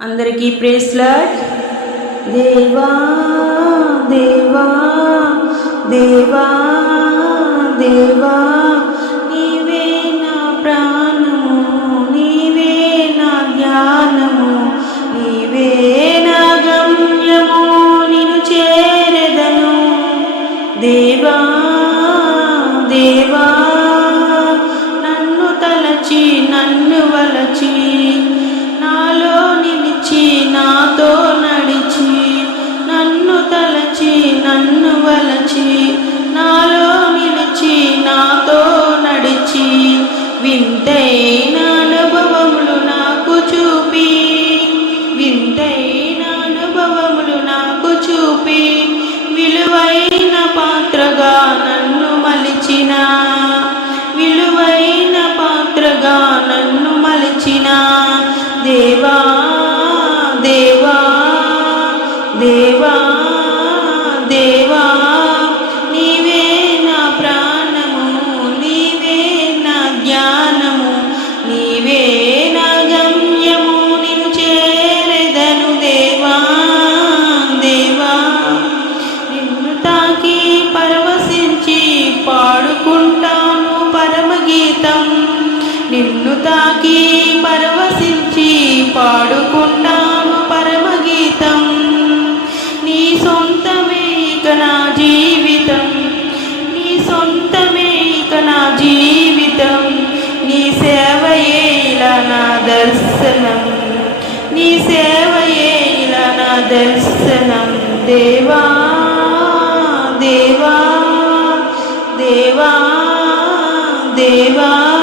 అందరికీ ప్రేస్లట్ దేవా దేవా దేవా దేవా నీవే నా ప్రాణము నీవే నా జ్ఞానము నీవే నా గమ్యము నిన్ను చేరదను. దేవా దేవా విలువైన అనుభవములు నాకు చూపి విలువైన పాత్రగా నన్ను మలిచిన. విలువైన పాత్రగా నన్ను మలిచిన. దేవా దేవా దేవా. నిన్ను తాకి పరవశించి పాడుకుంటాను పరమగీతం. నీ సొంతమే ఇక నా జీవితం. నీ సొంతమే ఇక నా జీవితం. నీ సేవయే ఇలా నా దర్శనం. నీ సేవయే ఇలా నా దర్శనం. దేవా దేవా దేవా దేవా.